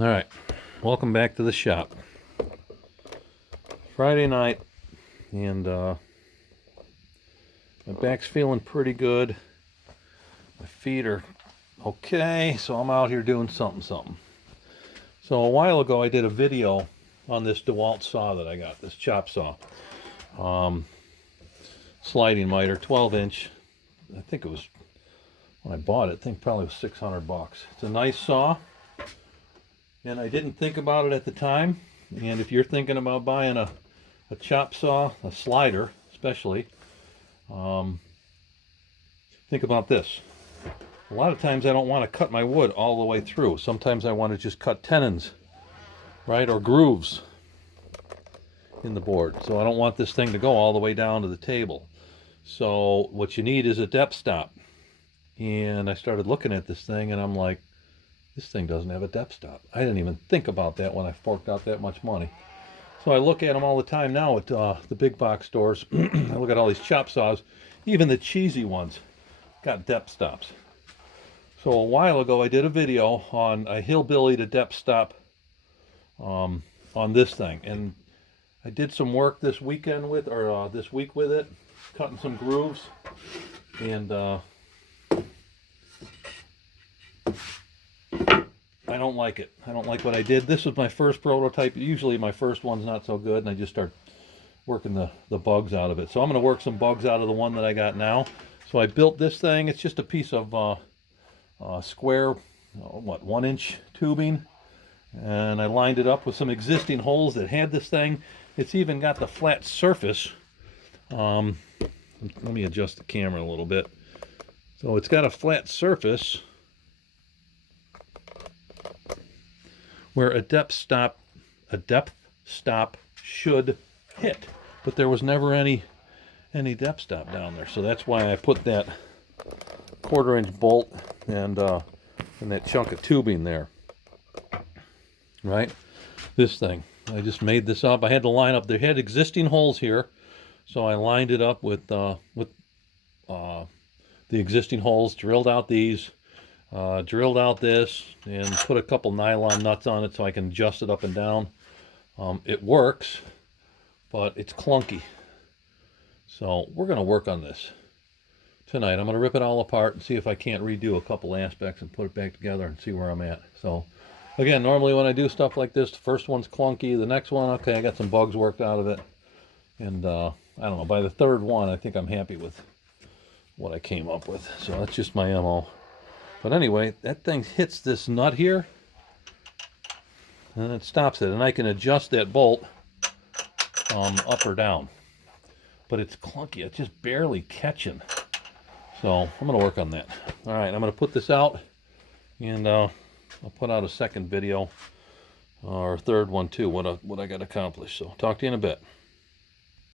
All right, welcome back to the shop. Friday night, and my back's feeling pretty good. My feet are okay, so I'm out here doing something. So a while ago I did a video on this DEWALT saw that I got, this chop saw. Sliding miter, 12-inch. I think it was, when I bought it, I think probably was $600. It's a nice saw, and I didn't think about it at the time. And if you're thinking about buying a chop saw, a slider especially, think about this. A lot of times I don't want to cut my wood all the way through. Sometimes I want to just cut tenons, right, or grooves in the board. So I don't want this thing to go all the way down to the table. So what you need is a depth stop. And I started looking at this thing and I'm like, this thing doesn't have a depth stop. I didn't even think about that when I forked out that much money. So I look at them all the time now at the big box stores. I look at all these chop saws, even the cheesy ones got depth stops. So a while ago I did a video on a hillbilly to depth stop on this thing, and I did some work this weekend with, or this week with it, cutting some grooves, and I don't like it. I don't like what I did. This was my first prototype. Usually my first one's not so good, and I just start working the bugs out of it. So I'm going to work some bugs out of the one that I got now. So I built this thing. It's just a piece of square, 1-inch tubing, and I lined it up with some existing holes that had this thing. It's even got the flat surface. Let me adjust the camera a little bit. So it's got a flat surface where a depth stop should hit, but there was never any depth stop down there. So that's why I put that 1/4-inch bolt and that chunk of tubing there. Right, this thing, I just made this up. I had to line up. They had existing holes here, so I lined it up with the existing holes. Drilled out these. Drilled out this and put a couple nylon nuts on it so I can adjust it up and down. It works, but it's clunky. So we're going to work on this tonight. I'm going to rip it all apart and see if I can't redo a couple aspects and put it back together and see where I'm at. So again, normally when I do stuff like this, the first one's clunky. The next one, okay, I got some bugs worked out of it. And I don't know, by the third one, I think I'm happy with what I came up with. So that's just my MO. But anyway, that thing hits this nut here, and it stops it. And I can adjust that bolt up or down. But it's clunky. It's just barely catching. So I'm going to work on that. All right, I'm going to put this out, and I'll put out a second video, or a third one too, what I got accomplished. So talk to you in a bit.